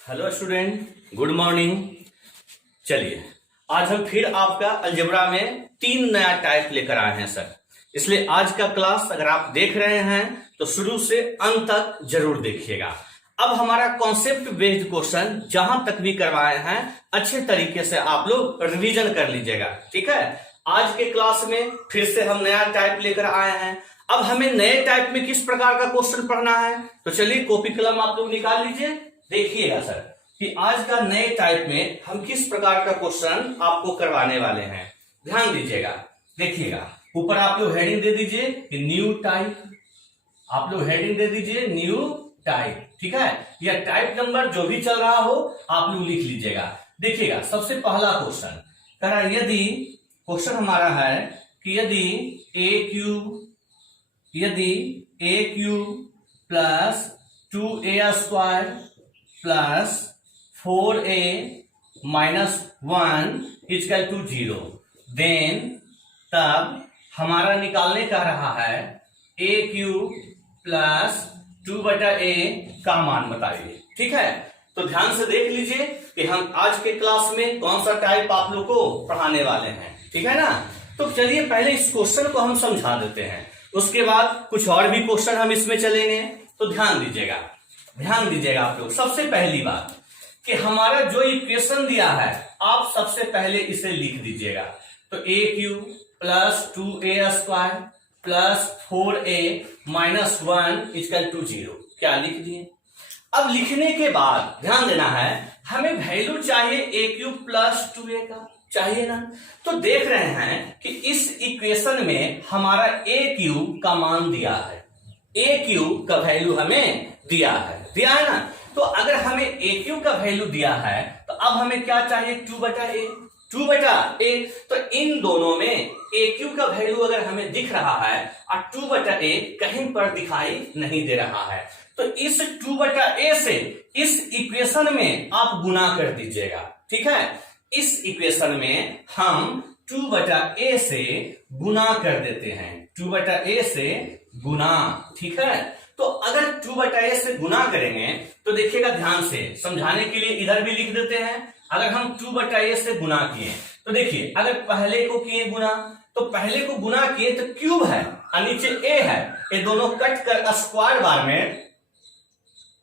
Hello student, good morning. चलिए, आज हम फिर आपका अलजेब्रा में 3 नया टाइप लेकर आए हैं सर। इसलिए आज का क्लास अगर आप देख रहे हैं तो शुरू से अंत तक जरूर देखिएगा। अब हमारा कॉन्सेप्ट बेस्ड क्वेश्चन जहां तक भी करवाए हैं अच्छे तरीके से आप लोग रिवीजन कर लीजिएगा, ठीक है। आज के क्लास में फिर से हम नया टाइप लेकर आए हैं। अब हमें नए टाइप में किस प्रकार का क्वेश्चन पढ़ना है, तो चलिए कॉपी कलम आप लोग निकाल लीजिए। देखिएगा सर कि आज का नए टाइप में हम किस प्रकार का क्वेश्चन आपको करवाने वाले हैं। ध्यान दीजिएगा, देखिएगा ऊपर आप लोग हेडिंग दे दीजिए कि न्यू टाइप। आप लोग हेडिंग दे दीजिए न्यू टाइप, ठीक है। या टाइप नंबर जो भी चल रहा हो आप लोग लिख लीजिएगा। देखिएगा सबसे पहला क्वेश्चन कह रहा है, यदि क्वेश्चन हमारा है कि यदि a cube plus 2a square plus 4a minus 1 equal to 0, then तब हमारा निकालने का रहा है ए क्यू प्लस 2/a का मान बताइए, ठीक है। तो ध्यान से देख लीजिए कि हम आज के क्लास में कौन सा टाइप आप लोग को पढ़ाने वाले हैं, ठीक है ना। तो चलिए पहले इस क्वेश्चन को हम समझा देते हैं, उसके बाद कुछ और भी क्वेश्चन हम इसमें चलेंगे। तो ध्यान दीजिएगा आप लोग। सबसे पहली बात कि हमारा जो इक्वेशन दिया है आप सबसे पहले इसे लिख दीजिएगा। तो a cube plus 2a square plus 4a minus 1 equal to 0 क्या लिख दिए। अब लिखने के बाद ध्यान देना है, हमें वैल्यू चाहिए ए क्यू प्लस 2a का, चाहिए ना। तो देख रहे हैं कि इस इक्वेशन में हमारा ए क्यू का मान दिया है, ए क्यू का वैल्यू हमें दिया है ना। तो अगर हमें ए क्यू का वैल्यू दिया है तो अब हमें क्या चाहिए 2/a। तो इन दोनों में ए क्यू का वैल्यू अगर हमें दिख रहा है और 2/a कहीं पर दिखाई नहीं दे रहा है, तो इस 2/a से इस इक्वेशन में आप गुना कर दीजिएगा, ठीक है। इस इक्वेशन में हम 2/a से गुना कर देते हैं, 2/a से गुना, ठीक है। तो अगर 2/a से गुना करेंगे तो देखिएगा ध्यान से, समझाने के लिए इधर भी लिख देते हैं। अगर हम 2/a से गुना किए तो देखिए, अगर पहले को किए गुना, तो पहले को गुना किए तो क्यूब है और नीचे a है, ये दोनों कट कर स्क्वायर बार में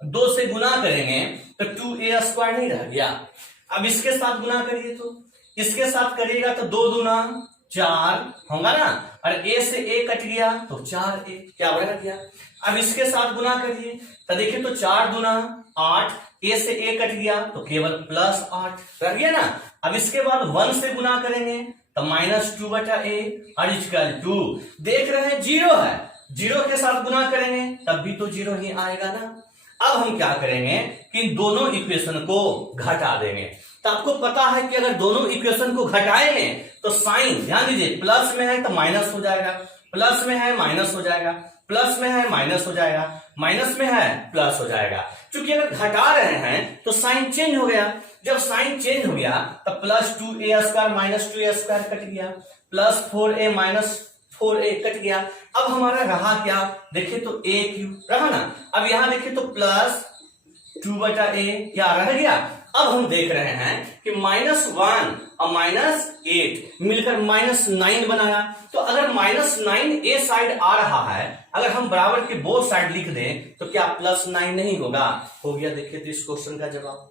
2 से गुना करेंगे तो 2a स्क्वायर नहीं रह गया। अब इसके साथ गुना करिए, तो इसके साथ करिएगा तो 2 दूना 4 होगा ना, और a से a कट गया तो 4a क्या रह गया। अब इसके साथ गुना करिए तो देखिए तो 4 दूना 8, a से a कट गया तो केवल प्लस 8 रह गया ना। अब इसके बाद 1 से गुना करेंगे तो माइनस 2/a और इक्वल टू, देख रहे हैं 0 है, 0 के साथ गुना करेंगे तब भी तो 0 ही आएगा ना। अब हम क्या करेंगे कि इन दोनों इक्वेशन को घटा देंगे। तो आपको पता है कि अगर दोनों इक्वेशन को घटाएंगे तो साइन, ध्यान दीजिए, प्लस में है तो माइनस हो जाएगा, प्लस में है माइनस हो जाएगा, प्लस में है माइनस हो जाएगा, माइनस में है प्लस हो जाएगा। क्योंकि अगर घटा रहे हैं तो साइन चेंज हो गया। जब साइन चेंज हो गया तो plus 2a square minus 2a square cut गया, plus 4a minus 4a cut गया। अब हमारा रहा क्या, देखिए तो a क्यू रहा ना। अब यहां देखिए तो प्लस 2/a क्या रह गया। अब हम देख रहे हैं कि -1 और -8 मिलकर -9 बनाया। तो अगर -9 ए साइड आ रहा है, अगर हम बराबर के बोथ साइड लिख दें तो क्या +9 नहीं होगा, हो गया। देखिए तो इस क्वेश्चन का जवाब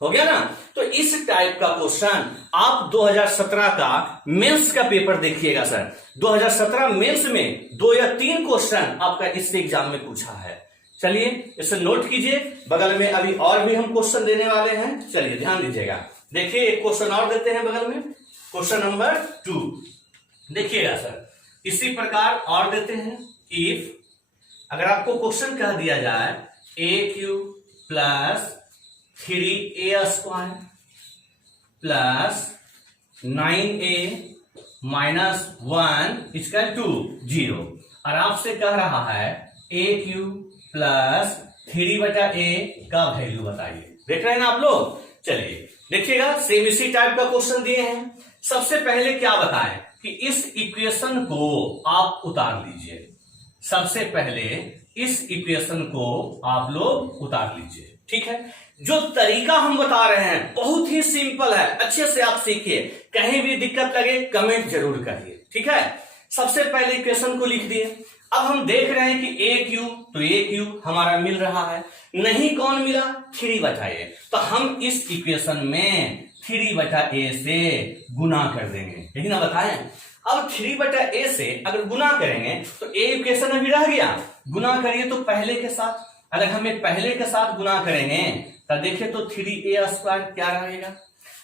हो गया ना। तो इस टाइप का क्वेश्चन आप 2017 का मेंस का पेपर देखिएगा सर। 2017 मेंस में 2 या 3 क्वेश्चन आपका इस एग्जाम में पूछा है। चलिए इसे नोट कीजिए, बगल में अभी और भी हम क्वेश्चन देने वाले हैं। चलिए ध्यान दीजिएगा, देखिए एक क्वेश्चन और देते हैं बगल में, क्वेश्चन नंबर 2 देखिएगा सर। इसी प्रकार और देते हैं, इफ अगर आपको क्वेश्चन कह दिया जाए a cube plus 3a square plus 9a minus 1 equal to 0, और आपसे कह रहा है ए क्यू प्लस 3/a का वैल्यू बताइए। देख रहे हैं ना आप लोग। चलिए देखिएगा, सेम इसी टाइप का क्वेश्चन दिए हैं। सबसे पहले क्या बताएं कि इस इक्वेशन को आप उतार लीजिए। सबसे पहले इस इक्वेशन को आप लोग उतार लीजिए, ठीक है। जो तरीका हम बता रहे हैं बहुत ही सिंपल है, अच्छे से आप सीखिए। कहीं भी दिक्कत लगे कमेंट जरूर करिए, ठीक है। सबसे पहले इक्वेशन को लिख दिए। अब हम देख रहे हैं कि ए क्यू, तो ए क्यू हमारा मिल रहा है, नहीं कौन मिला, 3/a। तो हम इस इक्वेशन में 3/a से गुना कर देंगे, यही ना बताएं। अब 3/a से अगर गुना करेंगे तो ए इक्वेशन अभी रह गया, गुना करिए तो पहले के साथ। अगर हमें पहले के साथ गुना करेंगे तो देखिए तो 3a² क्या रहेगा।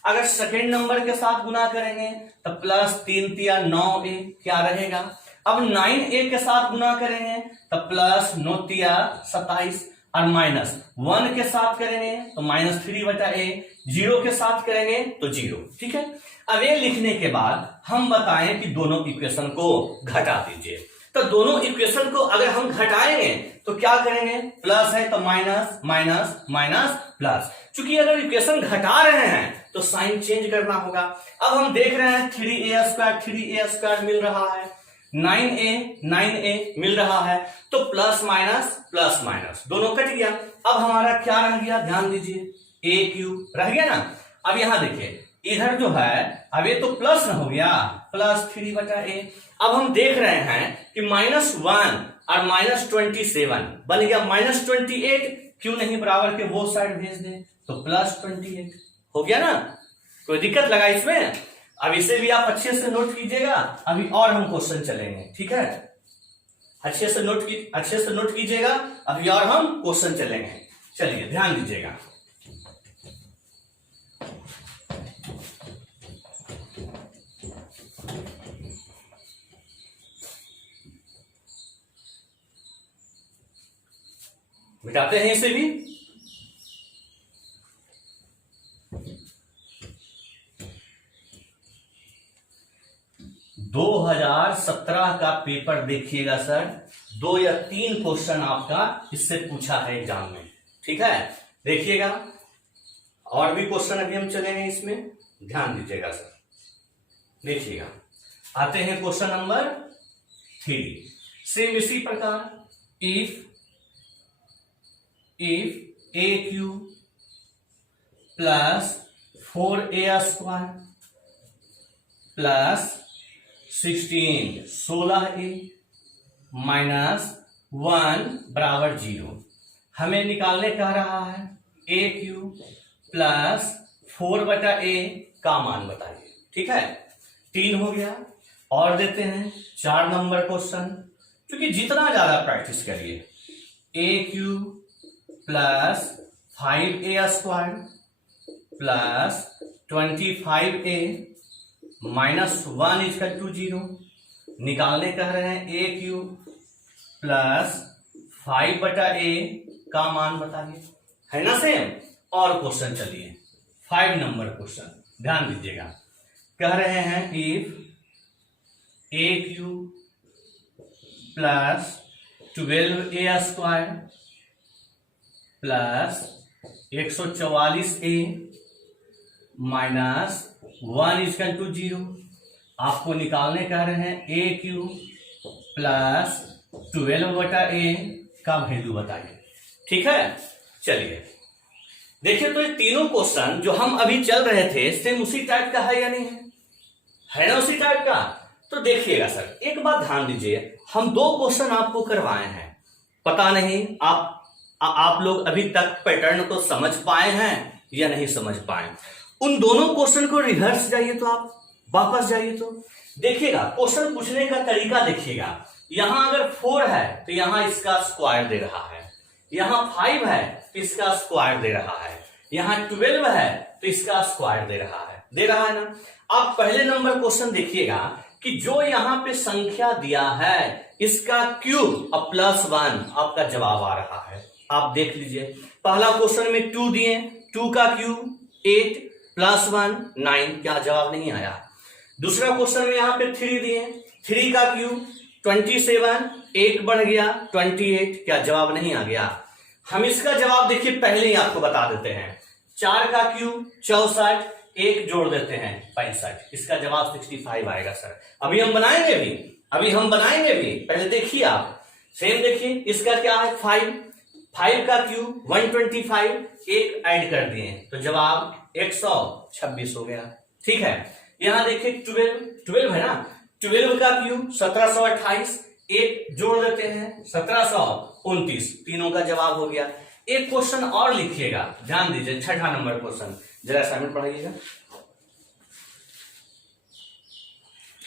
अगर सेकेंड नंबर के साथ गुना करेंगे तो प्लस 3 तिया 9a क्या रहेगा। अब 9a के साथ गुना करेंगे तो प्लस 9 तिया 27 और माइनस 1 के साथ करेंगे तो -3/a, 0 के साथ करेंगे तो 0, ठीक है। अब ये लिखने के बाद हम बताएं कि दोनों इक्वेशन को घटा दीजिए। तो दोनों इक्वेशन को अगर हम घटाएंगे तो क्या करेंगे, प्लस है तो माइनस माइनस माइनस प्लस। चूंकि अगर इक्वेशन घटा रहे हैं तो साइन चेंज करना होगा। अब हम देख रहे हैं 3a² मिल रहा है, 9a मिल रहा है, तो प्लस माइनस दोनों कट गया। अब हमारा क्या रह गया, ध्यान दीजिए, ए क्यू रह गया ना। अब यहां देखिए इधर जो है अब ये तो प्लस न हो गया, प्लस 3/a। अब हम देख रहे हैं कि -1 और -27 बन गया -28। क्यों नहीं बराबर के वो साइड भेज दे तो +28 हो गया ना। कोई दिक्कत लगा इसमें। अब इसे भी आप अच्छे से नोट कीजिएगा, अभी और हम क्वेश्चन चलेंगे, ठीक है। अच्छे से नोट कीजिएगा, अभी और हम क्वेश्चन चलेंगे। चलिए ध्यान दीजिएगा। मिटाते हैं इसे भी। दो 2017 का पेपर देखिएगा सर, 2 या 3 क्वेश्चन आपका इससे पूछा है एग्जाम में, ठीक है। देखिएगा और भी क्वेश्चन अभी हम चलेंगे इसमें, ध्यान दीजिएगा सर। देखिएगा आते हैं क्वेश्चन नंबर 3। सेम इसी प्रकार if AQ plus 4a² plus 16a minus 1 बराबर 0। हमें निकालने कह रहा है AQ प्लस 4/a का मान बताइए, ठीक है। 3 हो गया और देते हैं 4 नंबर क्वेश्चन। क्योंकि जितना ज्यादा प्रैक्टिस करिए, AQ plus 5a² plus 25a minus 1 = 0। निकालने कह रहे हैं AQ प्लस 5/a का मान बताइए, है ना सेम। और क्वेश्चन चलिए 5 नंबर क्वेश्चन, ध्यान दीजिएगा। कह रहे हैं if AQ plus 12a² plus 144a minus 1 = 0। आपको निकालने कह रहे हैं AQ प्लस 12/a का वैल्यू बताइए, ठीक है। चलिए देखिए तो ये तीनों क्वेश्चन जो हम अभी चल रहे थे सेम उसी टाइप का है या नहीं है ना, उसी टाइप का। तो देखिएगा सर एक बात ध्यान दीजिए, हम 2 क्वेश्चन आपको करवाए हैं, पता नहीं आप लोग अभी तक पैटर्न को समझ पाए हैं या नहीं समझ पाए। उन दोनों क्वेश्चन को रिवर्स जाइए तो आप वापस जाइए तो देखिएगा क्वेश्चन पूछने का तरीका देखिएगा। यहां अगर 4 है तो यहां इसका स्क्वायर दे रहा है, यहां 5 है तो इसका स्क्वायर दे रहा है, यहां 12 है तो इसका स्क्वायर दे रहा है ना। आप पहले नंबर क्वेश्चन देखिएगा कि जो यहां पे संख्या दिया है इसका क्यूब और +1 आपका जवाब आ रहा है। आप देख लीजिए पहला क्वेश्चन में 2 दिए, 2 का क्यूब 8 +1 9, क्या जवाब नहीं आया। दूसरा क्वेश्चन में यहाँ पे 3 दिए, 3 का क्यूब 27, 1 बढ़ गया 28, क्या जवाब नहीं आ गया। हम इसका जवाब देखिए पहले ही आपको बता देते हैं। 4 का क्यूब 64, 1 जोड़ देते हैं 65, इसका जवाब 65 आएगा सर। अभी हम बनाएंगे भी, पहले देखिए आप सेम देखिए इसका क्या है 5, 5 का क्यूब 125, एक ऐड कर दिए तो जवाब 126 हो गया। ठीक है, यहां देखिए 12 है ना, 12 का क्यूब 1728, एक जोड़ देते हैं 1729, तीनों का जवाब हो गया। एक क्वेश्चन और लिखिएगा, ध्यान दीजिए, छठा नंबर क्वेश्चन, जरा असाइनमेंट पढ़ाइएगा,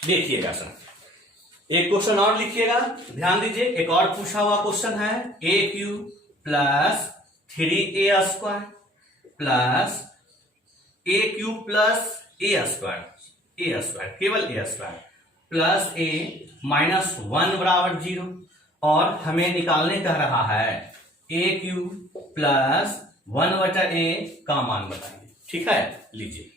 देखिएगा सर, एक क्वेश्चन और लिखिएगा, ध्यान दीजिए। एक और पूछा हुआ क्वेश्चन है, a cube plus 3a square plus a cube plus a square, केवल a square plus a minus 1 बराबर 0, और हमें निकालने कह रहा है ए क्यूब प्लस 1/a का मान बताइए। ठीक है, लीजिए,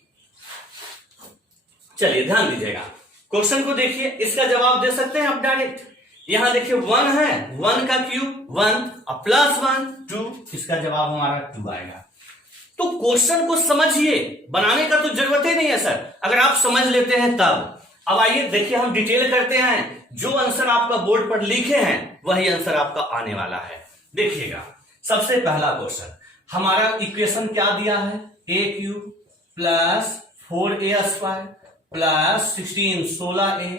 चलिए ध्यान दीजिएगा, क्वेश्चन को देखिए, इसका जवाब दे सकते हैं आप डायरेक्ट। यहां देखिए 1 है, 1 का क्यूब 1 और प्लस 1 2, इसका जवाब हमारा 2 आएगा। तो क्वेश्चन को समझिए, बनाने का तो जरूरत ही नहीं है सर, अगर आप समझ लेते हैं तब। अब आइए देखिए, हम डिटेल करते हैं, जो आंसर आपका बोर्ड पर लिखे हैं वही आंसर आपका आने वाला है। देखिएगा, सबसे पहला क्वेश्चन, हमारा इक्वेशन क्या दिया है, a cube plus 4a square plus 16a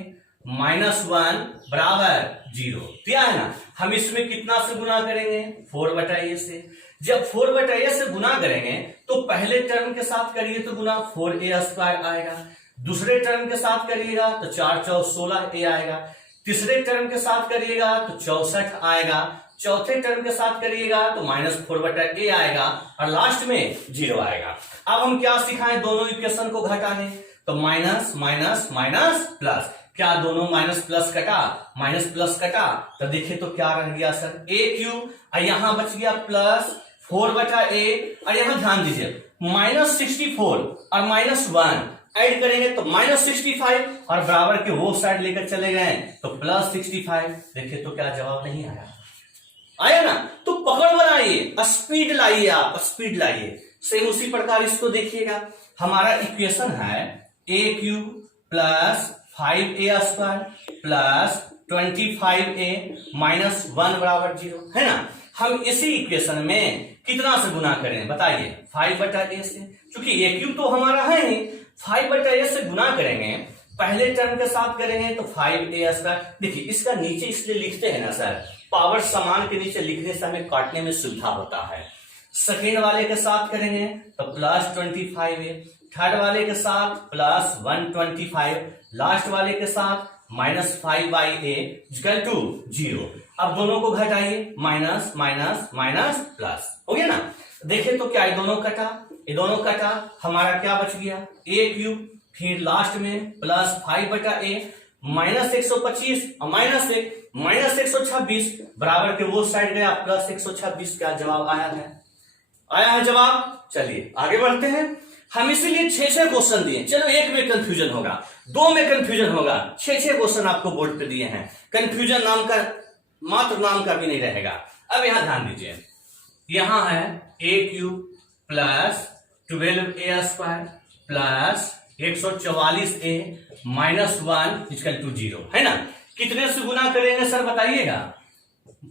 minus 1 बराबर 0 दिया है ना। हम इसमें कितना से गुना करेंगे, 4/a से। जब 4/a से गुना करेंगे तो पहले टर्म के साथ करिए तो गुना 4a स्क्वायर आएगा, दूसरे टर्म के साथ करिएगा तो 4 चौक 16a आएगा, तीसरे टर्म के साथ करिएगा तो 64 आएगा, चौथे टर्म के साथ करिएगा तो -4/a आएगा, और लास्ट में 0 आएगा। अब हम क्या सिखाएं, दोनों इक्वेशन को घटाने, तो माइनस माइनस माइनस प्लस, क्या दोनों माइनस प्लस कटा, माइनस प्लस कटा, तो देखिए तो क्या रह गया सर, ए क्यूब, और यहां बच गया प्लस 4/a, और यहां ध्यान दीजिए -64 और -1 ऐड करेंगे तो -65, और बराबर के वो साइड लेकर चले गए तो +65। देखिए तो क्या जवाब नहीं आया, आया ना। तो पकड़ बनाइए, स्पीड लाइए, आप स्पीड लाइए। सेम उसी प्रकार इसको देखिएगा, हमारा इक्वेशन है a cube plus 5a square plus 25a minus 1 बराबर 0 है ना। हम इसी इक्वेशन में कितना से गुना करें बताइए, 5/a से, क्योंकि ए क्यूब तो हमारा है नहीं, 5/a से गुना करेंगे, पहले टर्म के साथ करेंगे तो 5a स्क्वायर। देखिए इसका नीचे इसलिए लिखते हैं ना सर, पावर समान के नीचे लिखने से हमें काटने में सुविधा होता है। सेकेंड वाले के साथ करेंगे तो +25a, थर्ड वाले के साथ +125, लास्ट वाले के साथ -5/a इक्वल टू 0। अब दोनों को घटाइए, माइनस माइनस माइनस प्लस, हो गया ना। देखिए तो क्या ये दोनों कटा, ये दोनों कटा, हमारा क्या बच गया, ए क्यूब, फिर लास्ट में प्लस 5/a माइनस 125 और -1 -126, बराबर के वो साइड गया +126, क्या जवाब आया है जवाब। चलिए आगे बढ़ते हैं, हम इसीलिए 6 क्वेश्चन दिए, चलो एक में कंफ्यूजन होगा, 2 में कंफ्यूजन होगा, 6 क्वेश्चन आपको बोर्ड पे दिए हैं, कंफ्यूजन नाम का मात्र नाम का भी नहीं रहेगा। अब यहां ध्यान दीजिए, यहां है a cube plus 12a square plus 144a minus 1 equal to 0 है ना। कितने से गुना करेंगे सर बताइएगा,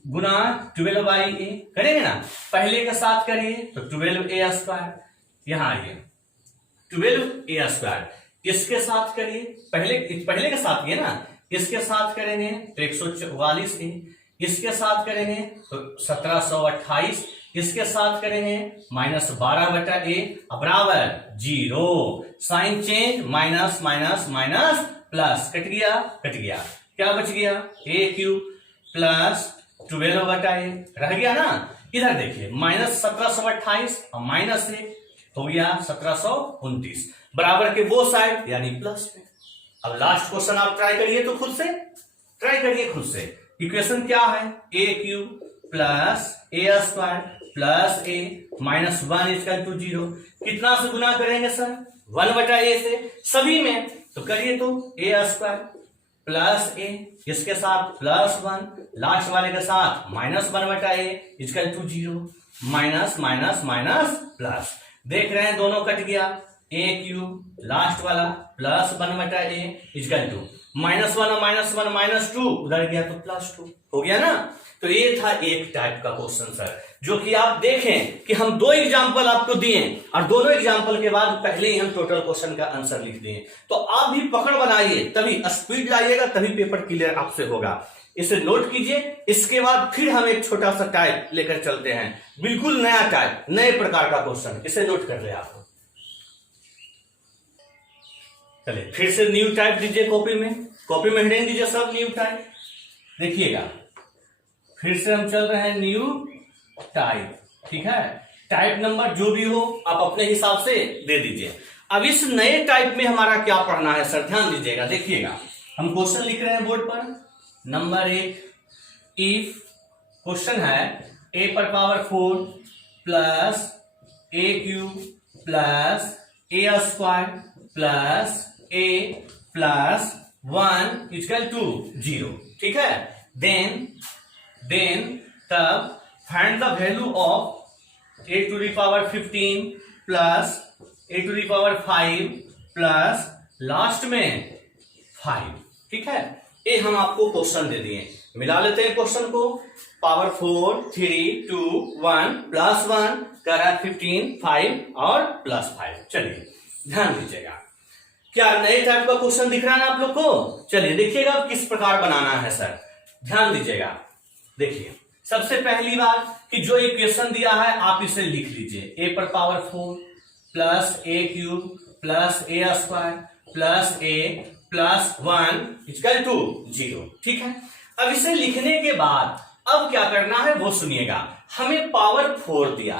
गुना 12/a करेंगे ना, पहले के साथ करिए तो 12a स्क्वायर, यहां आइए 12a स्क्वायर, इसके साथ करिए, पहले के साथ किए ना, इसके साथ करेंगे तो 144a, इसके साथ करेंगे तो 1728, इसके साथ करेंगे -12/a बराबर 0, sign change, minus minus minus plus, cut गया, क्या बच गया, ए क्यूब प्लस 12/a रह गया ना। इधर देखिए -1728 और -1 हो गया 1729, बराबर के वो साइड यानी प्लस में। अब लास्ट क्वेश्चन आप ट्राई करिए, तो खुद से ट्राई करिए खुद से। इक्वेशन क्या है, a cube plus a square plus a minus 1 equal to 0, कितना से गुना करेंगे सर, 1/a से, सभी में तो करिए तो a स्क्वायर प्लस a, इसके साथ +1, लास्ट वाले के साथ -1/a equal to 0, minus minus minus plus, देख रहे हैं दोनों कट गया, ए क्यूब लास्ट वाला +1/a इक्वल टू -1 और -1 -2 उधर गया तो +2 हो गया ना। तो ये था एक टाइप का क्वेश्चन सर, जो कि आप देखें कि हम दो एग्जाम्पल आपको दिए और दोनों एग्जाम्पल के बाद पहले ही हम टोटल क्वेश्चन का आंसर लिख दिए। तो आप भी पकड़ बनाइए, तभी स्पीड लाइएगा, तभी पेपर क्लियर आपसे होगा। इसे नोट कीजिए। इसके बाद फिर हम एक छोटा सा टाइप लेकर चलते हैं, बिल्कुल नया टाइप, नए प्रकार का क्वेश्चन। इसे नोट कर ले आप। चलिए फिर से न्यू टाइप दीजिए कॉपी में हेडिंग दीजिए सब न्यू टाइप। देखिएगा फिर से हम चल रहे हैं न्यू टाइप, ठीक है। टाइप नंबर जो भी हो आप अपने हिसाब से दे दीजिए। अब इस नए टाइप में हमारा क्या पढ़ना है सर, ध्यान दीजिएगा। देखिएगा हम क्वेश्चन लिख रहे हैं बोर्ड पर। नंबर 1, इफ क्वेश्चन है a पर power 4 plus a cube plus a square plus a plus 1 equal to 0, ठीक है। देन तब find the value of a to the power 15 plus a to the power 5 plus last में 5, ठीक है। ये हम आपको क्वेश्चन दे दिए, मिला लेते हैं क्वेश्चन को। पावर 4 3 2 1 प्लस 1 कर रहा है 15 5 और प्लस 5। चलिए ध्यान दीजिएगा, क्या नए टाइप का क्वेश्चन दिख रहा है ना आप लोग को। चलिए देखिएगा किस प्रकार बनाना है सर, ध्यान दीजिएगा। देखिए सबसे पहली बात कि जो इक्वेशन दिया है आप इसे लिख लीजिए। a पर power 4 plus a cube plus a square plus a plus 1 equal to 0, ठीक है। अब इसे लिखने के बाद अब क्या करना है वो सुनिएगा। हमें पावर 4 दिया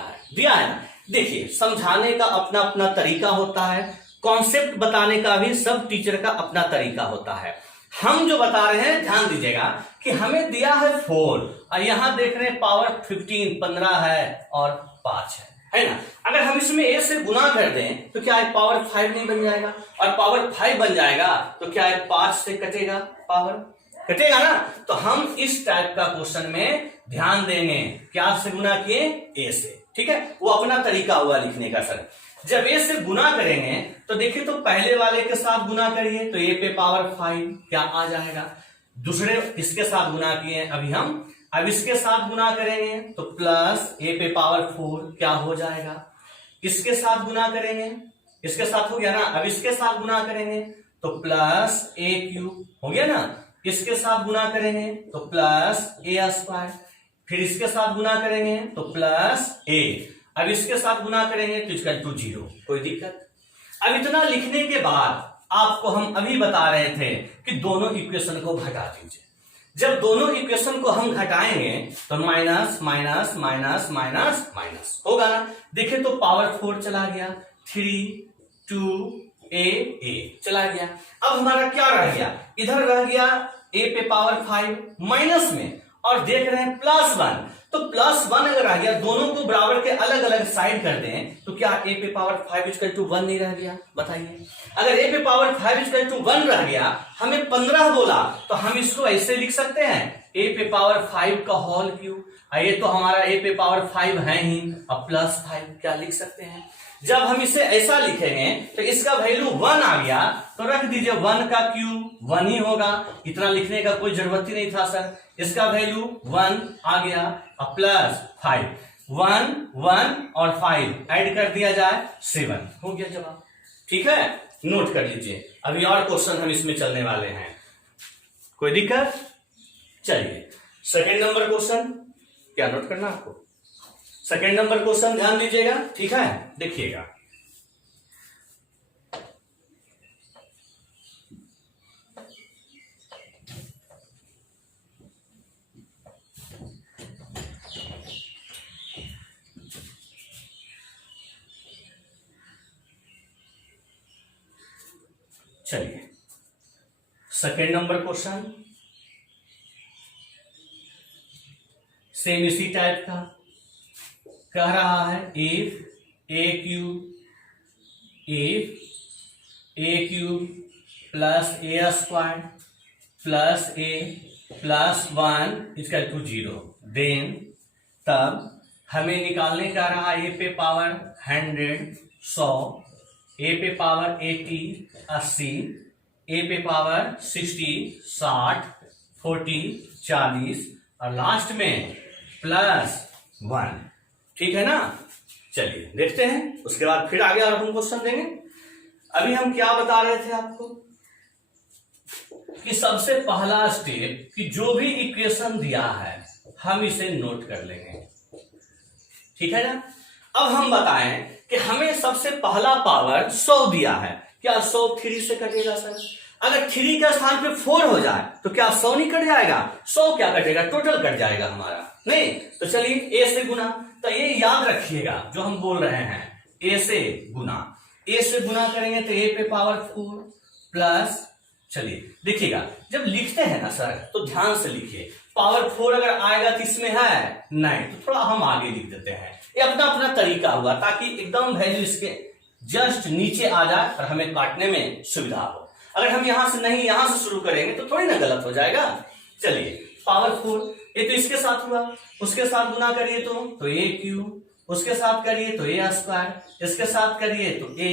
है ना। देखिए समझाने का अपना अपना तरीका होता है, कॉन्सेप्ट बताने का भी सब टीचर का अपना तरीका होता है। हम जो बता रहे हैं ध्यान दीजिएगा कि हमें दिया है 4 और यहां देख रहे हैं पावर 15 है और 5 है ना। अगर हम इसमें a से गुना कर दें तो क्या है पावर 5 नहीं बन जाएगा, और पावर 5 बन जाएगा तो क्या है 5 से कटेगा, पावर कटेगा ना। तो हम इस टाइप का क्वेश्चन में ध्यान देंगे, क्या से गुना किए, a से, ठीक है। वो अपना तरीका हुआ लिखने का सर। जब a से गुना करेंगे तो देखिए तो पहले वाले के साथ गुना करिए तो a पे पावर 5 क्या आ जाएगा। दूसरे इसके साथ गुना किए अभी हम, अब इसके साथ गुना करेंगे तो प्लस a पे पावर 4 क्या हो जाएगा। इसके साथ गुना करेंगे, इसके साथ हो गया ना। अब इसके साथ गुना करेंगे तो प्लस a क्यूब हो गया ना। इसके साथ गुना करेंगे तो प्लस a स्क्वायर, फिर इसके साथ गुना करेंगे तो प्लस a, अब इसके साथ गुना करेंगे तो इक्वल टू 0। कोई दिक्कत। अब इतना लिखने के बाद आपको हम अभी बता रहे थे कि दोनों इक्वेशन को घटा दीजिए। जब दोनों इक्वेशन को हम घटाएंगे तो minus minus minus minus minus होगा ना। देखिए तो पावर 4 चला गया, 3 2 a चला गया। अब हमारा क्या रह गया, इधर रह गया a पे पावर 5 माइनस में, और देख रहे हैं प्लस 1। तो प्लस 1 अगर आ गया, दोनों को बराबर के अलग अलग साइड कर दें तो क्या a पे पावर 5 इक्वल टू 1 नहीं रह गया, बताइए। अगर a पे पावर 5 इक्वल टू 1 रह गया, हमें 15 बोला तो हम इसको ऐसे लिख सकते हैं a पे पावर 5 का होल क्यूब। ये तो हमारा a पे पावर 5 है ही, अब प्लस 5 क्या लिख सकते हैं। जब हम इसे ऐसा लिखेंगे तो इसका वैल्यू 1 आ गया तो रख दीजिए 1 का क्यूब 1 ही होगा, इतना लिखने का कोई जरूरत ही नहीं था सर। इसका वैल्यू 1 आ गया, अब प्लस 5, 1 1 और 5 ऐड कर दिया जाए 7 हो गया जवाब, ठीक है। नोट कर लीजिए, अभी और क्वेश्चन हम इसमें चलने वाले हैं, कोई दिक्कत। चलिए सेकेंड नंबर क्वेश्चन, क्या नोट करना आपको, सेकेंड नंबर क्वेश्चन ध्यान दीजिएगा, ठीक है। देखिएगा चलिए सेकेंड नंबर क्वेश्चन सेम इसी टाइप का कह रहा है। If a cube plus a square plus a plus 1 equal to 0, then तब हमें निकालने का रहा ए पे पावर 100 100, ए पे पावर 80 80, ए पे पावर 60 60, 40 40 और लास्ट में प्लस 1। ठीक है ना। चलिए देखते हैं, उसके बाद फिर आगे और हम क्वेश्चन देंगे। अभी हम क्या बता रहे थे आपको कि सबसे पहला स्टेप कि जो भी इक्वेशन दिया है हम इसे नोट कर लेंगे, ठीक है ना। अब हम बताएं कि हमें सबसे पहला पावर 100 दिया है, क्या 100 3 से कटेगा सर? अगर 3 के स्थान पे 4 हो जाए तो क्या 100 नहीं कट जाएगा? 100 क्या कटेगा, टोटल कट जाएगा हमारा, नहीं। तो चलिए ए से गुना, तो ये याद रखिएगा जो हम बोल रहे हैं, ए से गुना। ए से गुना करेंगे तो ए पे पावर 4 प्लस, चलिए देखिएगा जब लिखते हैं ना सर तो ध्यान से लिखिए, पावर 4 अगर आएगा तो इसमें है नहीं, तो थोड़ा हम आगे लिख देते हैं, ये अपना अपना तरीका हुआ ताकि एकदम वैल्यू इसके जस्ट नीचे आ जाए और हमें काटने में सुविधा हो। अगर हम यहां से नहीं यहां से शुरू करेंगे तो थोड़ी ना गलत हो जाएगा। चलिए पावर 4, ये तो इसके साथ हुआ, उसके साथ गुना करिए तो ए क्यूब, उसके साथ करिए तो ए स्क्वायर, इसके साथ करिए तो ए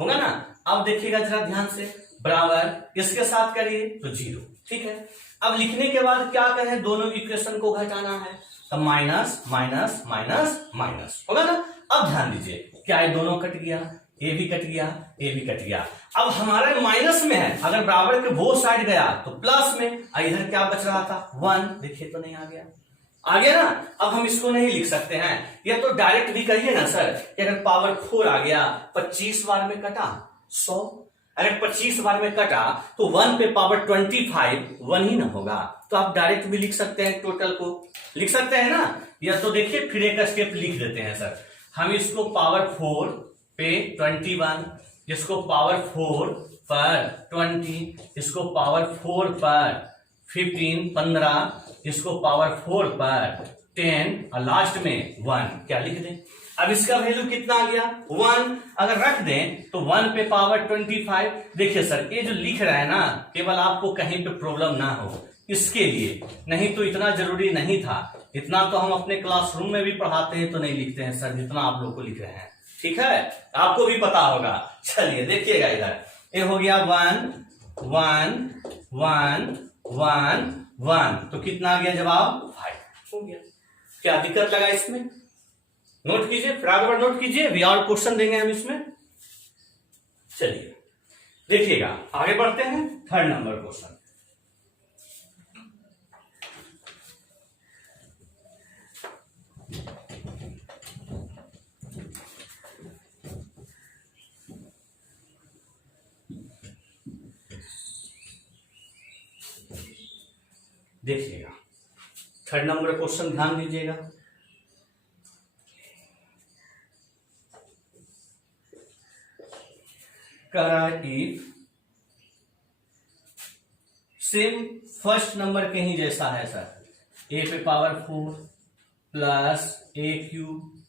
होगा ना। अब देखिएगा जरा ध्यान से, बराबर इसके साथ करिए तो 0, ठीक है। अब लिखने के बाद क्या करें, दोनों इक्वेशन को घटाना है, तो माइनस माइनस माइनस माइनस होगा ना। अब ध्यान दीजिए, क्या ये दोनों कट गया, ए भी कट गया, ए भी कट गया। अब हमारा माइनस में है, अगर बराबर के वो साइड गया तो प्लस में, इधर क्या बच रहा था 1, देखिए तो नहीं आ गया, आ गया ना। अब हम इसको नहीं लिख सकते हैं, या तो डायरेक्ट भी कहिए ना सर कि अगर पावर 4 आ गया 25 बार में कटा 100, अगर 25 बार में कटा तो 1 पे पावर 25 1 ही ना होगा, तो आप डायरेक्ट भी लिख सकते हैं, टोटल को लिख सकते हैं ना। या तो देखिए फिर एक स्टेप लिख देते हैं सर, हम इसको पावर 4 पे 21, इसको पावर 4 पर 20, इसको पावर 4 पर 15, इसको पावर 4 पर 10 और लास्ट में 1, क्या लिख दें। अब इसका वैल्यू कितना आ गया 1, अगर रख दें तो 1 पे पावर 25। देखिए सर ये जो लिख रहा है ना, केवल आपको कहीं पे प्रॉब्लम ना हो इसके लिए, नहीं तो इतना जरूरी नहीं था। इतना तो हम अपने क्लासरूम में भी पढ़ाते हैं तो नहीं लिखते हैं सर जितना आप लोग को लिख रहे हैं, ठीक है, आपको भी पता होगा। चलिए देखिएगा इधर, ये हो गया 1 1 1 1 1, तो कितना आ गया जवाब 5 हो गया। क्या दिक्कत लगा इसमें, नोट कीजिए, बराबर नोट कीजिए, अभी और क्वेश्चन देंगे हम इसमें। चलिए देखिएगा आगे बढ़ते हैं, 3rd नंबर क्वेश्चन। देखिएगा 3rd नंबर क्वेश्चन, ध्यान दीजिएगा। कह रहा है इफ, सेम फर्स्ट नंबर के ही जैसा है सर, ए पे power 4 plus a cube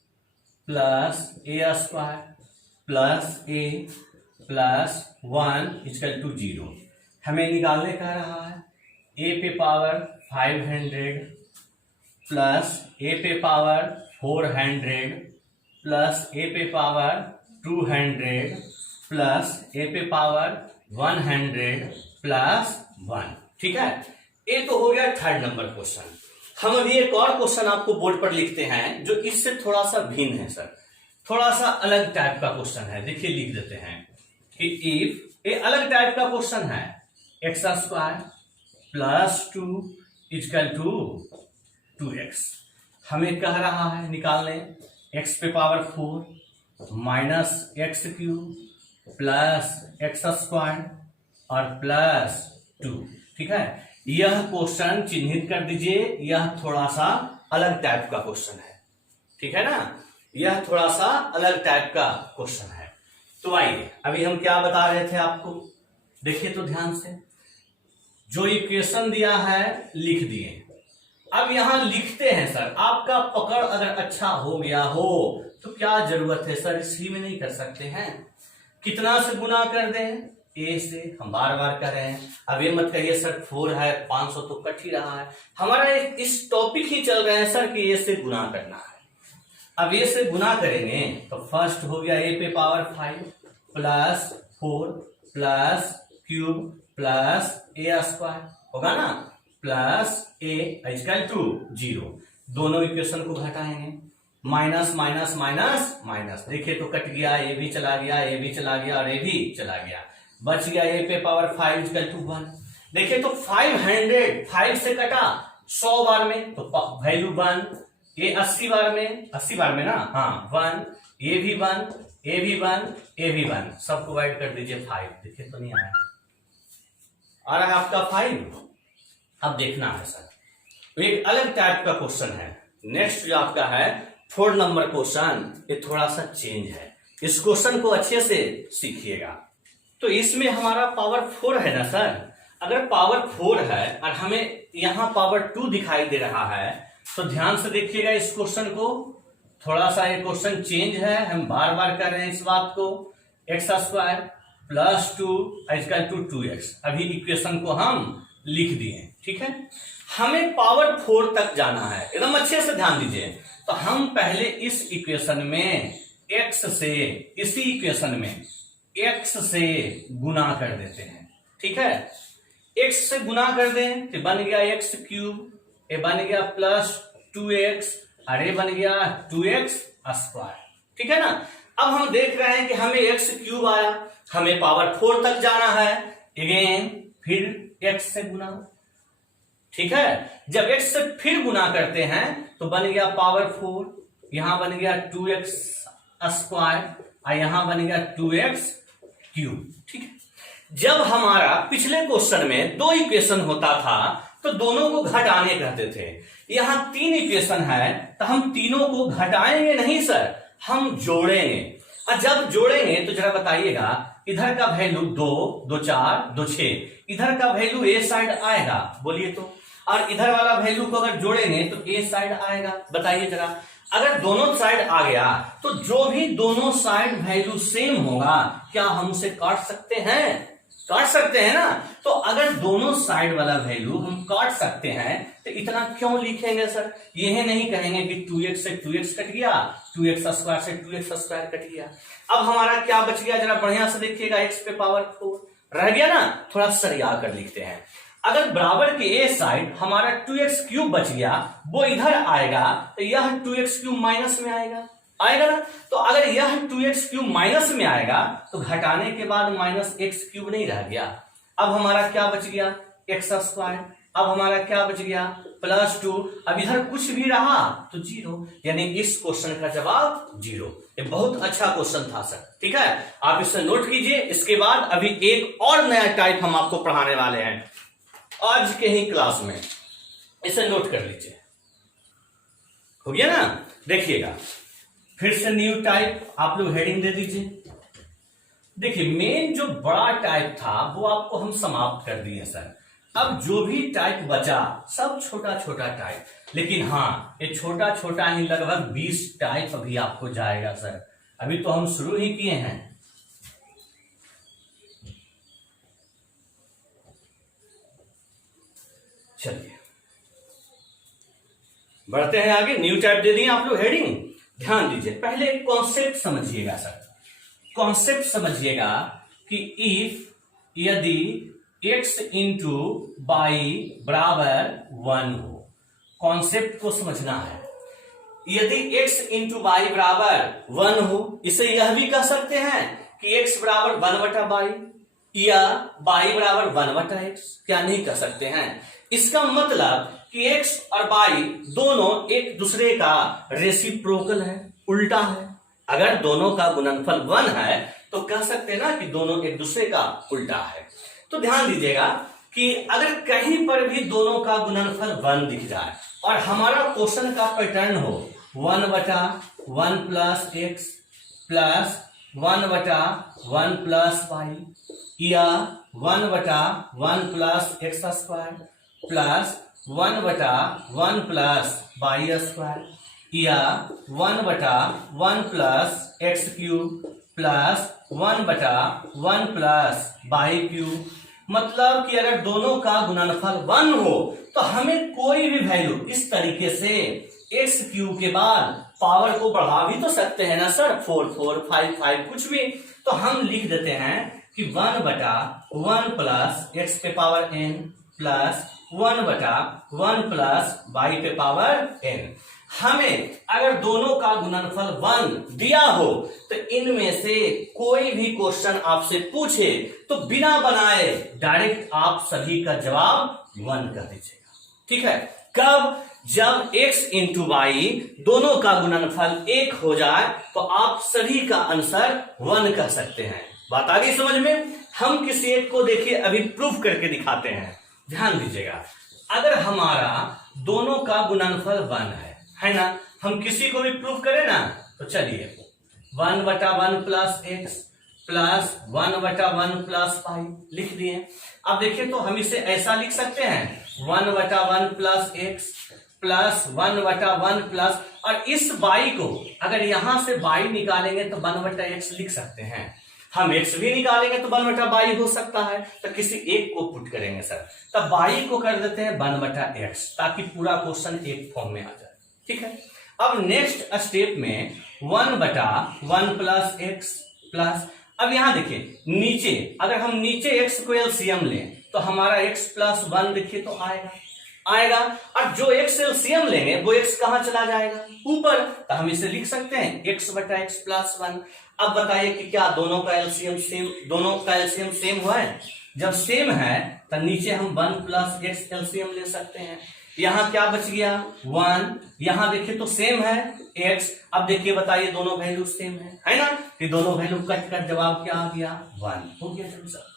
plus a square plus a plus 1 equal to 0, हमें निकालने कह रहा है ए पे पावर 500 प्लस ए पे पावर 400 प्लस ए पे पावर 200 प्लस ए पे पावर 100 प्लस 1, ठीक है। ये तो हो गया 3rd नंबर क्वेश्चन। हम अभी एक और क्वेश्चन आपको बोर्ड पर लिखते हैं जो इससे थोड़ा सा भिन्न है सर, थोड़ा सा अलग टाइप का क्वेश्चन है। देखिए लिख देते हैं कि इफ, ये अलग टाइप का क्वेश्चन है, x square plus 2 equal to 2x, हमें कह रहा है निकालने x पे power 4 minus x cube plus x square और प्लस 2, ठीक है। यह क्वेश्चन चिन्हित कर दीजिए, यह थोड़ा सा अलग टाइप का क्वेश्चन है, ठीक है ना, यह थोड़ा सा अलग टाइप का क्वेश्चन है। तो आइए अभी हम क्या बता रहे थे आपको, देखिए तो ध्यान से, जो इक्वेशन दिया है लिख दिए। अब यहां लिखते हैं सर, आपका पकड़ अगर अच्छा हो गया हो तो क्या जरूरत है सर इसी में नहीं कर सकते हैं, कितना से गुना कर दें, ए से, हम बार बार कर रहे हैं। अब ये मत कहिए सर 4 है 500 तो कट ही रहा है, हमारा इस टॉपिक ही चल रहा है सर कि ए से गुना करना है। अब ए से गुना करेंगे तो फर्स्ट हो गया ए पे power 5 plus 4 plus cube plus a square होगा ना, प्लस ए इक्वल टू 0, दोनों इक्वेशन को घटाएंगे माइनस माइनस माइनस माइनस, देखिए तो कट गया, ये भी चला गया, ये भी चला गया और ये भी चला गया, बच गया ए पे पावर 5 इक्वल टू 1। देखिए तो 500 5 से कटा 100 बार में तो वैल्यू 1, ये 80 बार में, 80 बार में ना, हाँ 1, ये भी 1, ये भी 1, ये भी 1, सबको ऐड कर दीजिए 5। देखिए तो नहीं आया, आ रहा है आपका 5। अब देखना है सर, तो एक अलग टाइप का क्वेश्चन है। नेक्स्ट जो आपका है 4 नंबर क्वेश्चन, ये थोड़ा सा चेंज है, इस क्वेश्चन को अच्छे से सीखिएगा। तो इसमें हमारा पावर 4 है ना सर, अगर पावर 4 है और हमें यहां पावर 2 दिखाई दे रहा है, तो ध्यान से देखिएगा इस क्वेश्चन को, थोड़ा सा ये क्वेश्चन चेंज है, हम बार बार कर रहे हैं इस बात को। X square plus 2 equal to 2x, अभी इक्वेशन को हम लिख दिए, ठीक है। हमें पावर 4 तक जाना है, एकदम अच्छे से ध्यान दीजिए। तो हम पहले इस इक्वेशन में x से, इसी इक्वेशन में x से गुना कर देते हैं, ठीक है। x से गुना कर दें तो बन गया x क्यूब, ये बन गया प्लस 2x और ये बन गया 2x स्क्वायर, ठीक है ना। अब हम देख रहे हैं कि हमें x क्यूब आया, हमें पावर 4 तक जाना है, अगेन फिर x से गुना, ठीक है। जब x से फिर गुना करते हैं तो बन गया पावर 4, यहां बन गया 2x स्क्वायर और यहां बन गया 2x क्यूब, ठीक है। जब हमारा पिछले क्वेश्चन में 2 इक्वेशन होता था तो दोनों को घटाने कहते थे, यहां 3 इक्वेशन है तो हम तीनों को घटाएंगे नहीं सर, हम जोड़ेंगे। और जब जोड़ेंगे तो जरा बताइएगा, इधर का वैल्यू 2, 2 4, 2 6, इधर का वैल्यू ए साइड आएगा, बोलिए तो, और इधर वाला वैल्यू को अगर जोड़ेंगे तो ए साइड आएगा, बताइए जरा। अगर दोनों साइड आ गया तो जो भी दोनों साइड वैल्यू सेम होगा, क्या हम उसे काट सकते हैं? काट सकते हैं ना। तो अगर दोनों साइड वाला वैल्यू हम काट सकते हैं तो इतना क्यों लिखेंगे सर, यह नहीं कहेंगे कि 2x से 2x कट गया, 2x स्क्वायर से 2x स्क्वायर कट गया। अब हमारा क्या बच गया, जरा बढ़िया से देखिएगा, x पे पावर 4 रह गया ना, थोड़ा सरिया कर लिखते हैं। अगर बराबर के ए साइड हमारा 2x क्यूब बच गया, वो इधर आएगा तो यह 2x क्यूब माइनस में आएगा, आएगा ना। तो अगर यह 2x क्यूब माइनस में आएगा तो घटाने के बाद माइनस x क्यूब नहीं रह गया। अब हमारा क्या बच गया, x स्क्वायर। अब हमारा क्या बच गया, प्लस 2। अब इधर कुछ भी रहा तो 0, यानी इस क्वेश्चन का जवाब 0। ये बहुत अच्छा क्वेश्चन था सर, ठीक है, आप इसे नोट कीजिए। इसके बाद अभी एक और नया टाइप हम आपको पढ़ाने वाले हैं आज के ही क्लास में, इसे नोट कर लीजिए। हो गया ना, देखिएगा फिर से न्यू टाइप, आप लोग हेडिंग दे दीजिए। देखिए मेन जो बड़ा टाइप था वो आपको हम समाप्त कर दिए सर, अब जो भी टाइप बचा सब छोटा छोटा टाइप, लेकिन हाँ ये छोटा छोटा ही लगभग 20 टाइप अभी आपको जाएगा सर, अभी तो हम शुरू ही किए हैं। चलिए बढ़ते हैं आगे, न्यू टाइप दे दिए आप लोग हेडिंग। ध्यान दीजिए, पहले कॉन्सेप्ट समझिएगा सर, कॉन्सेप्ट समझिएगा कि इफ, यदि x इंटू बाई बराबर 1 हो, कॉन्सेप्ट को समझना है। यदि x इंटू बाई बराबर 1 हो, इसे यह भी कह सकते हैं कि x बराबर 1/बाई या बाई बराबर 1/x, क्या नहीं कह सकते हैं। इसका मतलब कि x और y दोनों एक दूसरे का रेसिप्रोकल है, उल्टा है। अगर दोनों का गुणनफल 1 है तो कह सकते हैं ना कि दोनों एक दूसरे का उल्टा है। तो ध्यान दीजिएगा कि अगर कहीं पर भी दोनों का गुणनफल 1 दिख जाए और हमारा क्वेश्चन का पैटर्न हो 1/1 plus x plus 1/1 plus y या 1/1 plus x square plus 1/1 plus y square या 1/1 plus x cube plus 1/1 plus y cube, मतलब कि अगर दोनों का गुणनफल 1 हो तो हमें कोई भी वैल्यू इस तरीके से x क्यूब के बाद पावर को बढ़ा भी तो सकते हैं ना सर, 4 4 5 5 कुछ भी, तो हम लिख देते हैं कि 1/1 प्लस x पे power n plus 1/1 plus y पे पावर n। हमें अगर दोनों का गुणनफल 1 दिया हो तो इनमें से कोई भी क्वेश्चन आपसे पूछे तो बिना बनाए डायरेक्ट आप सभी का जवाब 1 कर दीजिएगा। ठीक है, कब? जब x इंटू वाई दोनों का गुणनफल 1 हो जाए तो आप सभी का आंसर 1 कह सकते हैं। बात आ गई समझ में? हम किसी एक को देखिए अभी प्रूफ करके दिखाते हैं, ध्यान दीजिएगा। अगर हमारा दोनों का गुणनफल 1 है ना, हम किसी को भी प्रूफ करें ना तो चलिए 1/1 plus x plus 1/1 plus pi लिख दिए। अब देखिए तो हम इसे ऐसा लिख सकते हैं 1/1 प्लस एक्स प्लस 1/1 प्लस, और इस बाई को अगर यहां से बाई निकालेंगे तो 1/x लिख सकते हैं। हम x भी निकालेंगे तो 1/22 हो सकता है, तो किसी एक को पुट करेंगे सर, तब बाई को कर देते हैं 1/x ताकि पूरा क्वेश्चन एक फॉर्म में आ जाए। ठीक है, अब नेक्स्ट स्टेप में 1/1 प्लस एक्स प्लस, अब यहां देखिए नीचे अगर हम नीचे x को एलसीएम लें तो हमारा x प्लस 1 देखिए तो आएगा, और जो x एलसीएम लेंगे वो x कहां चला जाएगा? ऊपर, तो हम इसे लिख सकते हैं x/x प्लस 1। अब बताइए कि क्या दोनों का एलसीएम सेम हुआ है? जब सेम है तो नीचे हम 1 प्लस एक्स एलसीएम ले सकते हैं। यहां क्या बच गया? 1। यहां देखिए तो सेम है x। अब देखिए बताइए दोनों वैल्यू सेम है ना, कि दोनों वैल्यू कट कर जवाब क्या आ गया? 1 हो गया सर।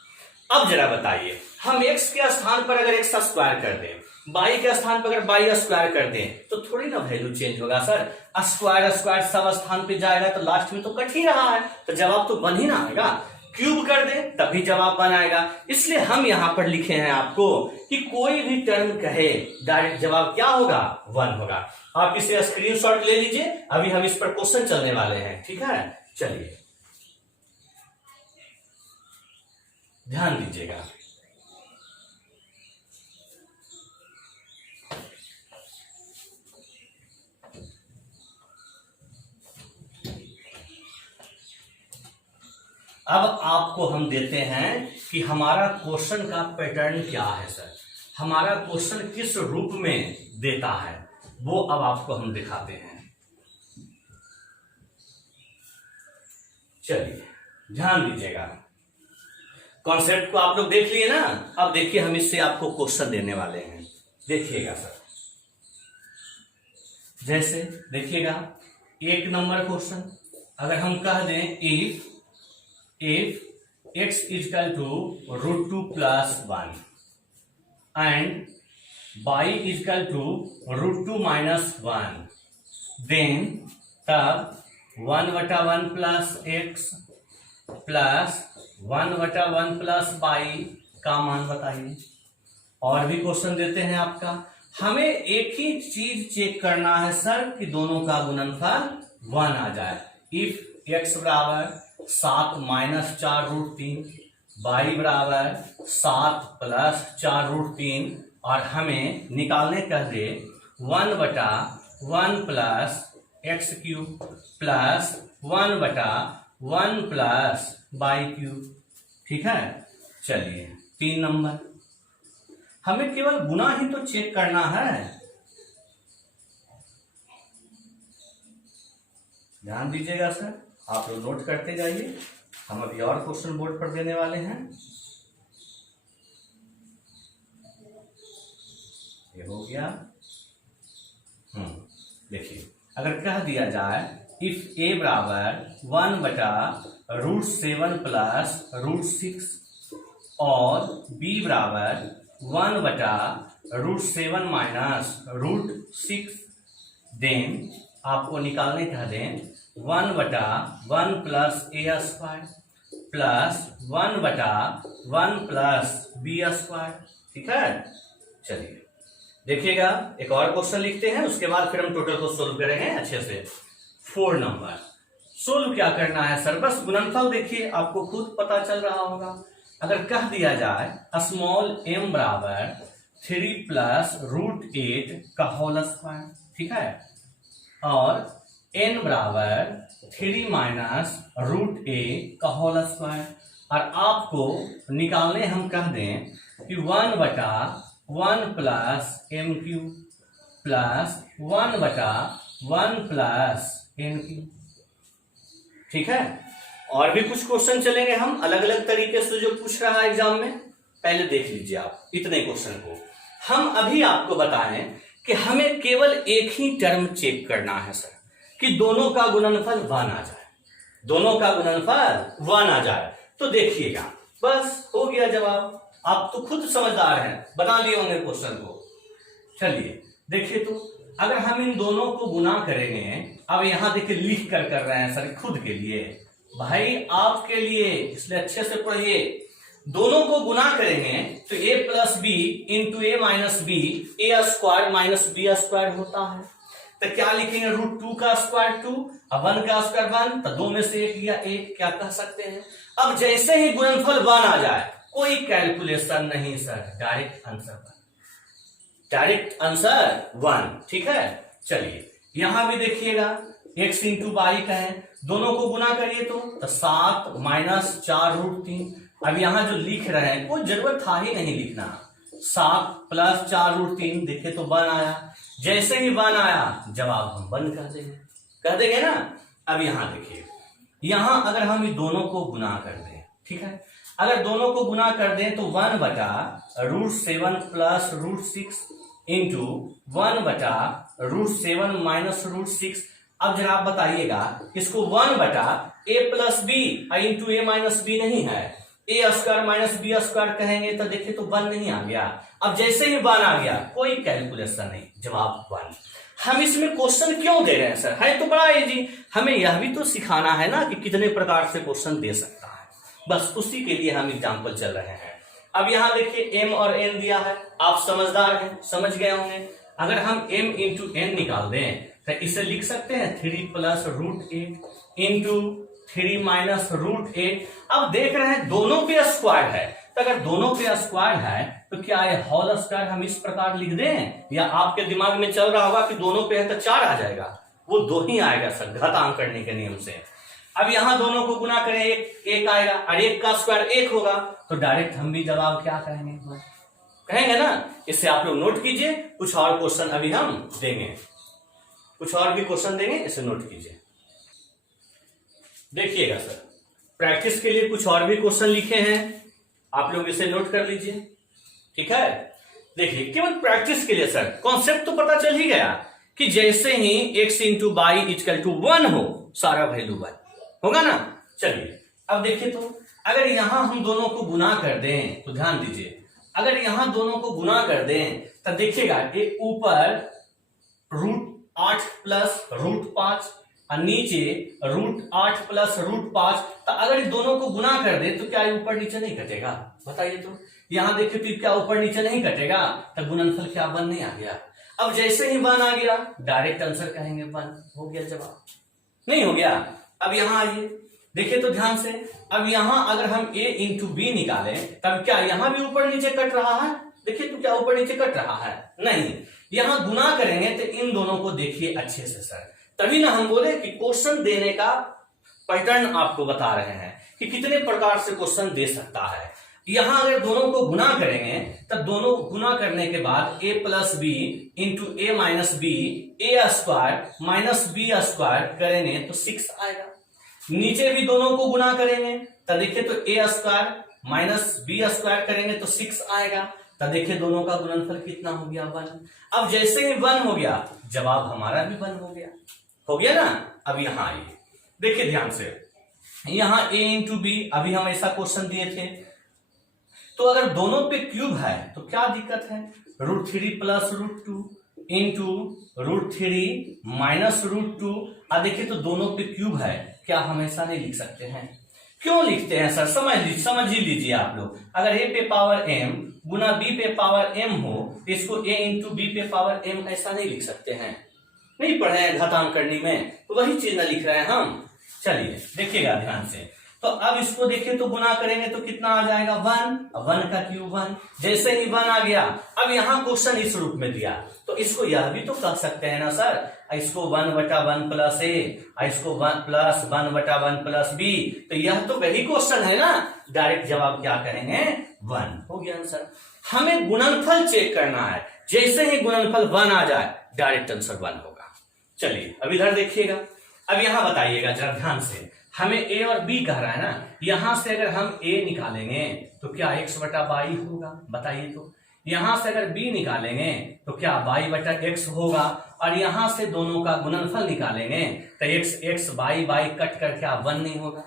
अब जरा बताइए हम x के स्थान पर अगर x स्क्वायर कर दें, बाई के स्थान पर अगर बाई स्क्वायर कर दें तो थोड़ी ना वैल्यू चेंज होगा सर। स्क्वायर सब स्थान पे जाएगा तो लास्ट में तो कट ही रहा है, तो जवाब तो 1 ही ना आएगा। क्यूब कर दे तभी जवाब 1 आएगा। इसलिए हम यहां पर लिखे हैं आपको कि कोई भी टर्म कहे डायरेक्ट जवाब क्या होगा? 1 होगा। आप इसे स्क्रीनशॉट ले लीजिए, अभी हम इस पर क्वेश्चन चलने वाले हैं। ठीक है, चलिए ध्यान दीजिएगा। अब आपको हम देते हैं कि हमारा क्वेश्चन का पैटर्न क्या है सर, हमारा क्वेश्चन किस रूप में देता है वो अब आपको हम दिखाते हैं। चलिए ध्यान दीजिएगा, कॉन्सेप्ट को आप लोग देख लिए ना। अब देखिए हम इससे आपको क्वेश्चन देने वाले हैं, देखिएगा सर। जैसे देखिएगा 1 नंबर क्वेश्चन, अगर हम कह दें if x equal to √2 plus 1 and y equal to √2 minus 1, then तब 1/1 plus x plus 1/1 plus y का मान बताइए। और भी क्वेश्चन देते हैं आपका, हमें एक ही चीज चेक करना है सर कि दोनों का गुणनफल 1 आ जाए। इफ x बराबर 7 माइनस 4√3, y बराबर 7 प्लस 4√3, और हमें निकालने कह दे 1/1 plus x cube plus 1/1 plus y cube. ठीक है, चलिए 3 नंबर, हमें केवल गुना ही तो चेक करना है। ध्यान दीजिएगा सर, आप लोग नोट करते जाइए, हम अभी और क्वेश्चन बोर्ड पर देने वाले हैं। ये हो गया। देखिए अगर कह दिया जाए इफ a बराबर 1/√7 प्लस √6 और b बराबर 1/√7 माइनस √6, देन आपको निकालने कह दें 1/1 plus a square plus 1/1 plus b square. ठीक है, चलिए देखिएगा एक और क्वेश्चन लिखते हैं, उसके बाद फिर हम टोटल को सोल्व करेंगे अच्छे से। 4 नंबर सोल्व क्या करना है सर, बस गुणनफल देखिए आपको खुद पता चल रहा होगा। अगर कह दिया जाए स्मॉल m बराबर 3 प्लस √8 का होल स्क्वायर, ठीक है, और n बराबर 3 माइनस √a का होल स्क्वायर, और आपको निकालने हम कह दें कि 1/1 plus m cube plus 1/1 plus n cube. ठीक है, और भी कुछ क्वेश्चन चलेंगे हम अलग अलग तरीके से जो पूछ रहा है एग्जाम में, पहले देख लीजिए आप इतने क्वेश्चन को। हम अभी आपको बताएं कि हमें केवल एक ही टर्म चेक करना है सर, कि दोनों का गुणनफल 1 आ जाए, दोनों का गुणनफल 1 आ जाए। तो देखिएगा, बस हो गया जवाब। आप तो खुद समझदार हैं, बना लिए होंगे क्वेश्चन को। चलिए देखिए, तो अगर हम इन दोनों को गुना करेंगे, अब यहां देखिए लिख कर रहे हैं सर खुद के लिए, भाई आपके लिए, इसलिए अच्छे से पढ़िए। दोनों को गुना करेंगे तो a plus b into a minus b, a square minus b square होता है। तो क्या लिखेंगे, √2 का स्क्वायर 2 और 1 का स्क्वायर 1, तो 2 में से एक या एक क्या कह सकते हैं। अब जैसे ही गुणनफल 1 आ जाए, कोई कैलकुलेशन नहीं सर, डायरेक्ट आंसर 1। ठीक है, चलिए यहां भी देखिएगा, x इंटू बाई का है, दोनों को गुना करिए तो 7 माइनस 4√3। अब यहां जो लिख रहे हैं कोई जरूरत था ही नहीं लिखना, 7 प्लस 4√3, देखिए तो 1 आया। जैसे ही 1 आया, जवाब हम 1 कह देंगे ना। अब यहां देखिए, यहां अगर हम इन दोनों को गुना कर दें, ठीक है, अगर दोनों को गुना कर दें तो 1/√7 प्लस √6 इंटू 1/√7 माइनस √6। अब जरा आप बताइएगा, इसको 1/a plus b into a minus B नहीं है, ए स्क्वायर माइनस बी स्क्वायर कहेंगे तो देखिए तो 1 नहीं आ गया। अब जैसे ही 1 आ गया, कोई कैलकुलेशन नहीं, जवाब 1। हम इसमें क्वेश्चन क्यों दे रहे हैं सर, है तो बड़ा इजी, हमें यह भी तो सिखाना है ना कि कितने प्रकार से क्वेश्चन दे सकता है, बस उसी के लिए हम एग्जाम्पल चल रहे हैं। अब यहां देखिए m और n दिया है, आप समझदार हैं, समझ गए होंगे। अगर हम m इंटू n निकाल दें तो इसे लिख सकते हैं 3 प्लस √8 इंटू 3 माइनस √8। अब देख रहे हैं दोनों पे स्क्वायर है, तो अगर दोनों पे स्क्वायर है तो क्या ये होल स्क्वायर हम इस प्रकार लिख दें, या आपके दिमाग में चल रहा होगा कि दोनों पे है तो 4 आ जाएगा, वो 2 ही आएगा सर, घातांक करने के नियम से। अब यहां दोनों को गुना करें, एक आएगा और 1 का स्क्वायर 1 होगा, तो डायरेक्ट हम भी जवाब क्या कहेंगे ना। इससे आप लोग नोट कीजिए, कुछ और क्वेश्चन अभी हम देंगे, कुछ और भी क्वेश्चन देंगे, इसे नोट कीजिए। देखिएगा सर, प्रैक्टिस के लिए कुछ और भी क्वेश्चन लिखे हैं, आप लोग इसे नोट कर लीजिए। ठीक है, देखिए केवल प्रैक्टिस के लिए सर, कॉन्सेप्ट तो पता चल ही गया कि जैसे ही x into y equal to 1 हो, सारा वैल्यू 1 होगा ना। चलिए अब देखिए, तो अगर यहां हम दोनों को गुना कर दें तो ध्यान दीजिए, अगर यहां दोनों को गुना कर दें तो देखिएगा ये ऊपर √8 प्लस √5 और नीचे √8 प्लस √5, तो अगर इस दोनों को गुना कर दे तो क्या ऊपर नीचे नहीं कटेगा, बताइए तो। यहां देखिए तो क्या ऊपर नीचे नहीं कटेगा, तो गुणनफल क्या 1 नहीं आ गया। अब जैसे ही 1 आ गया, डायरेक्ट आंसर कहेंगे 1, हो गया जवाब, नहीं हो गया। अब यहां आइए, देखिए तो ध्यान से, अब यहां अगर हम a इंटू बी निकालें, तब क्या यहां भी ऊपर नीचे कट रहा है, देखिए तो क्या ऊपर नीचे कट रहा है, नहीं। यहां गुना करेंगे तो इन दोनों को देखिए अच्छे से सर, तभी ना हम बोले कि क्वेश्चन देने का पैटर्न आपको बता रहे हैं कि कितने प्रकार से क्वेश्चन दे सकता है। यहां अगर दोनों को गुना करेंगे तब दोनों गुना करने के बाद a plus b into a minus b, a square minus b square करेंगे तो 6 आएगा। नीचे भी दोनों को गुना करेंगे तो देखिए तो ए स्क्वायर माइनस बी स्क्वायर करेंगे तो 6 आएगा, तो देखिए दोनों का गुणनफल कितना हो गया 1। अब जैसे ही 1 हो गया, जवाब हमारा भी 1 हो गया ना। अब यहां आइए, देखिए ध्यान से, यहां a इंटू बी, अभी हम ऐसा क्वेश्चन दिए थे, तो अगर दोनों पे क्यूब है तो क्या दिक्कत है, √3 प्लस √2 इंटू √3 माइनस √2। अब देखिए तो दोनों पे क्यूब है, क्या हम ऐसा नहीं लिख सकते हैं, क्यों लिखते हैं सर, समझ ही लीजिए आप लोग। अगर a पे पावर m गुना b पे पावर m हो, इसको a इंटू बी पे पावर m ऐसा नहीं लिख सकते हैं, नहीं पढ़े हैं घातांक करने में, तो वही चीज ना लिख रहे हैं हम। चलिए देखिएगा ध्यान से, तो अब इसको देखिए तो गुना करेंगे तो कितना आ जाएगा 1, 1 का क्यूब 1। जैसे ही 1 आ गया, अब यहां क्वेश्चन इस रूप में दिया, तो इसको यह भी तो कह सकते हैं ना सर, इसको 1/1 प्लस a, इसको 1 प्लस 1/1 प्लस b, तो यह तो वही क्वेश्चन है ना, डायरेक्ट जवाब क्या करेंगे 1, हो गया आंसर। हमें गुणनफल चेक करना है, जैसे ही गुणनफल 1 आ जाए डायरेक्ट आंसर 1 होगा। चलिए अब इधर देखिएगा, अब यहां बताइएगा जरा ध्यान से, हमें ए और बी कह रहा है ना, यहां से अगर हम ए निकालेंगे तो क्या x बटा बाई होगा, बताइए तो। यहां से अगर b निकालेंगे तो क्या बाई बटा एक्स होगा, और यहां से दोनों का गुणनफल निकालेंगे तो x बाई बाई कट कर क्या 1 नहीं होगा,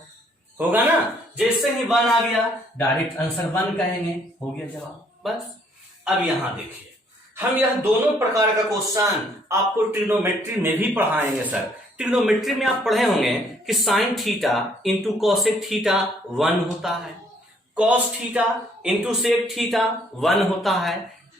होगा ना। जैसे ही 1 आ गया डायरेक्ट आंसर 1 कहेंगे, हो गया जवाब, बस। अब यहां देखिए, हम यह दोनों प्रकार का क्वेश्चन आपको ट्रिग्नोमेट्री में भी पढ़ाएंगे सर। ट्रिग्नोमेट्री में आप पढ़े होंगे कि sine theta into cosec theta 1 होता है, cos theta into sec theta 1 होता है,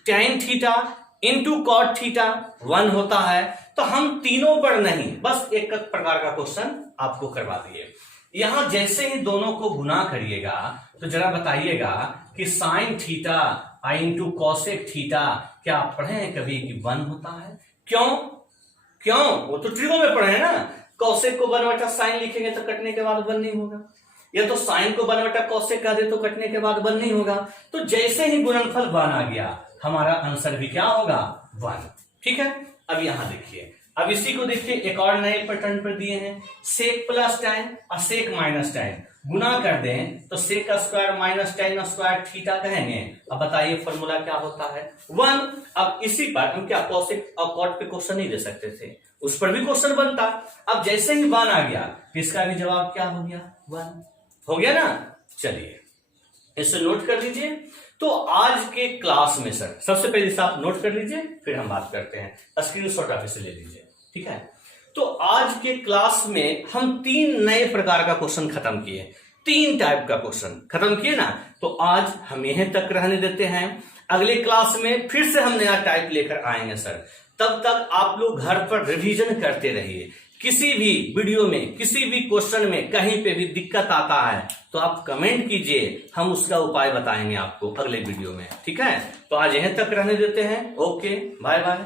tan theta into cot theta 1 होता है। तो हम तीनों पर नहीं, बस एक प्रकार का क्वेश्चन आपको करवा दिए। यहां जैसे ही दोनों को गुना करिएगा तो जरा बताइएगा कि साइन थीटा आई इंटू कॉसेक थीटा क्या आप पढ़े हैं कभी कि 1 होता है? क्यों? वो तो ट्रिगो में पढ़े हैं ना। कॉसेक को 1 बटा साइन लिखेंगे तो कटने के बाद 1 नहीं होगा, या तो साइन को 1 बटा कॉसेक कह दे तो कटने के बाद 1 नहीं होगा। तो जैसे ही गुणनफल 1 आ गया हमारा आंसर भी क्या होगा, 1। ठीक है, अब यहां देखिए, अब इसी को देखिए, एक और नए पैटर्न पर दिए हैं, सेक प्लस टेन और सेक माइनस टेन गुना कर दें तो सेक का square minus ten square theta कहेंगे। अब बताइए फॉर्मूला क्या होता है, 1। अब इसी पर हम क्या कॉसेक और कॉट पे क्वेश्चन नहीं दे सकते थे, उस पर भी क्वेश्चन बनता। अब जैसे ही 1 आ गया इसका भी जवाब क्या हो गया, 1 हो गया ना। चलिए इसे नोट कर लीजिए। तो आज के क्लास में सर सबसे पहले इसे आप नोट कर लीजिए, फिर हम बात करते हैं, स्क्रीनशॉट आप इसे ले लीजिए, ठीक है। तो आज के क्लास में हम 3 नए प्रकार का क्वेश्चन खत्म किए, 3 टाइप का क्वेश्चन खत्म किए ना। तो आज हम यहीं तक रहने देते हैं, अगले क्लास में फिर से हम नया टाइप लेकर आएंगे सर। तब तक आप लोग घर पर रिवीजन करते रहिए। किसी भी वीडियो में, किसी भी क्वेश्चन में कहीं पे भी दिक्कत आता है तो आप कमेंट कीजिए, हम उसका उपाय बताएंगे आपको अगले वीडियो में, ठीक है। तो आज यहीं तक रहने देते हैं, ओके बाय बाय।